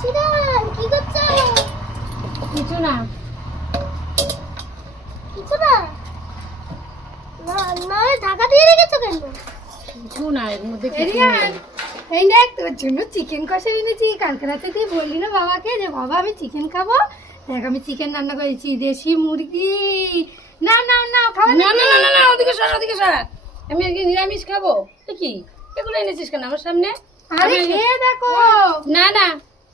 Sheeran কি করছো? কিছু না। কিছু না? না না, ঢাকা দিয়ে রেখেছো কেন? কিছু না, এর মধ্যে কিছু এরিয়ান, নেই। এই দেখ তোর জন্য চিকেন কষা এনেছি। কালকে রাতে তুই বললি না বাবাকে যে বাবা আমি চিকেন খাবো? দেখ আমি চিকেন রান্না করেছি, দেশি মুরগি। না না না, খাওয়া না না না না না, ওদিকে সরা, ওদিকে সরা। আমি আজকে নিরামিষ খাবো। এ কি এগুলো এনেছিস কেন আমার সামনে? আরে খেয়ে দেখো। না না,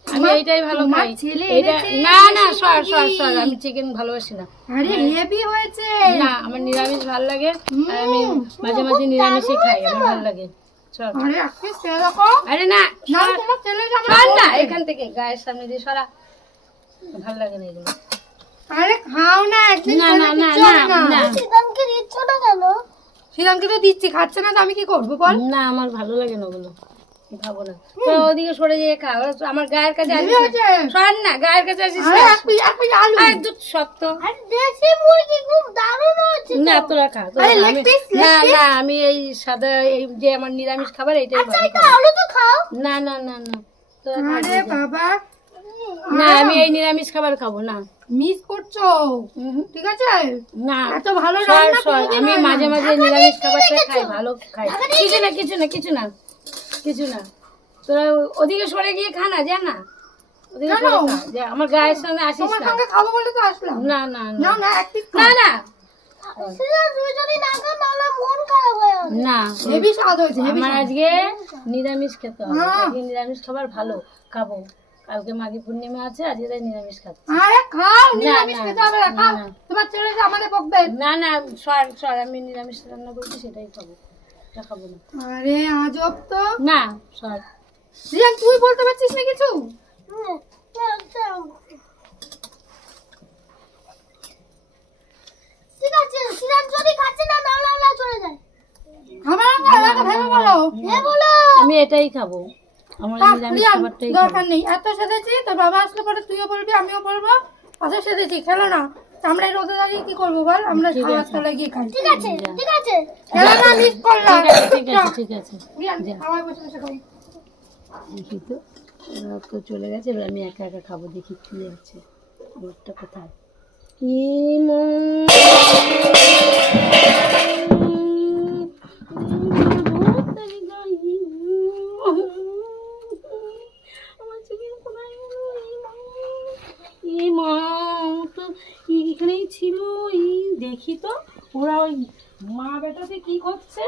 আমি এইটাই ভালো তোমার খাই। ছেলে এইটা এনেছে না না, দেশি সর সর মুরগি। সর, আমি চিকেন ভালোবাসি না। আরে হেভি হয়েছে। না, আমার নিরামিষ ভালো লাগে। আর আমি মাঝে মাঝে নিরামিষই খাই, আমার ভালো লাগে। সর। আরে আপনি খেয়ে দেখো। আরে না, না সর। তোমার ছেলে যাবে সর না এখান থেকে, গায়ের সামনে দিয়ে সরা। ভালো লাগে না এগুলো। আরে খাও না, একদিন না, না, না, চলে না, না। সিরানকে দিচ্ছ না কেন? শ্রীরামকে তো দিচ্ছি, খাচ্ছে না তো আমি কি করবো বল? না, আমার ভালো লাগে না ওগুলো, আমি খাবো না। তো ওদিকে সরে যেয়ে খা, আমার গায়ের কাছে আসিস হেভি না। হয়েছে। সর না, গায়ের কাছে আসিস আরে না। এক পিস আলু। আর দুধ শক্ত। আরে দেশি মুরগি খুব দারুণ হয়েছে তো। না, তোরা খা, তোরা আরে খা। leg আমি- piece, leg না piece। না, আমি এই সাদা, এই যে আমার নিরামিষ খাবার এইটাই আচ্ছা ভালো এটা খাবার। আলু তো খাও। না না না না, তোরা খা, আরে দিয়ে যা। বাবা, না, আমি এই নিরামিষ খাবার খাবো না। মিস করছো, ঠিক আছে? না, এত ভালো সর রান্না সর, কোনোদিন আমি হয় না। মাঝে মাঝে নিরামিষ খাবারটা খাই, ভালো খাই। কিছু না কিছু না কিছু না কিছু না, তোরা ওদিকে সরে গিয়ে খা না, যা না ওদিকে কেন? সরে খা, যা, আমার গায়ের সামনে আসিস তোমার না। সঙ্গে খাবো বলে তো আসলাম। না না না না না, এক পিস না না সিরান তুই যদি না খাও তাহলে মন খারাপ হয়ে যাবে। না, হেভি স্বাদ হয়েছে, হেভি আমার আজকে নিরামিষ খেতে হবে। হ্যাঁ। আজকে নিরামিষ খাবার ভালো খাবো। কালকে মাঘী পূর্ণিমা আছে, আজকে তাই নিরামিষ খাচ্ছি। আরে খাও, নিরামিষ না, খেতে হবে, না, খাও। না। তোমার ছেলে যে আমাদের বকবে। না না, সর সর, আমি নিরামিষ রান্না করেছি সেটাই খাবো, এটা খাবো না। আরে আজব তো। না, সর। রিয়ান তুই বলতে পারছিস না কিছু? ঠিক আছে, সিরান যদি খাচ্ছে না তাহলে আমরা চলে যাই। খাবার না লাগা ভেবে বলো। হ্যাঁ বলো। আমি এটাই খাবো, আমার থাক, নিরামিষ রিয়ান, খাবারটাই দরকার খাবো। নেই, এত সেধেছি। তোর বাবা আসলে পরে তুইও বলবি, আমিও বলবো। আচ্ছা সেধেছি, খেলো না। আমরা এই রোদে দাঁড়িয়ে কি করবো বল? আমরা ঠিক খাওয়ার আছে। তলায় গিয়ে খাই। ঠিক আছে, ঠিক আছে। খেলো না, মিস করলাম। ঠিক আছে ঠিক আছে ঠিক আছে। রিয়ান যা। খাওয়ায় বসে বসে খাই। দেখি তো, এবার তো চলে গেছে, এবার আমি একা একা খাবো, দেখি কি আছে। আমারটা কোথায়? এখানেই ছিল। দেখি তো ওরা ওই মা বেটাতে কি করছে।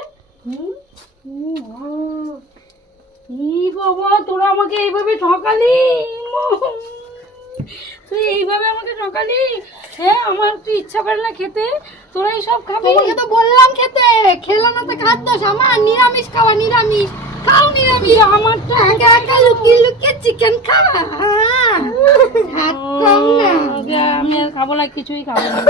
বাবা, তোরা আমাকে এইভাবে ঠকালি। তুই এইভাবে আমাকে ঠকালি। হ্যাঁ, আমার তো ইচ্ছা করে না খেতে, তোরা সব খাবি। তোমাকে তো বললাম খেতে, খেলো না তো খাদ্য আমার নিরামিষ খাওয়া, নিরামিষ খাও, নিরামিষ। আমারটা একা একা লুকিয়ে লুকিয়ে চিকেন খাওয়া। হ্যাঁ, একদম না। আমি আর খাবো না, কিছুই খাবো না।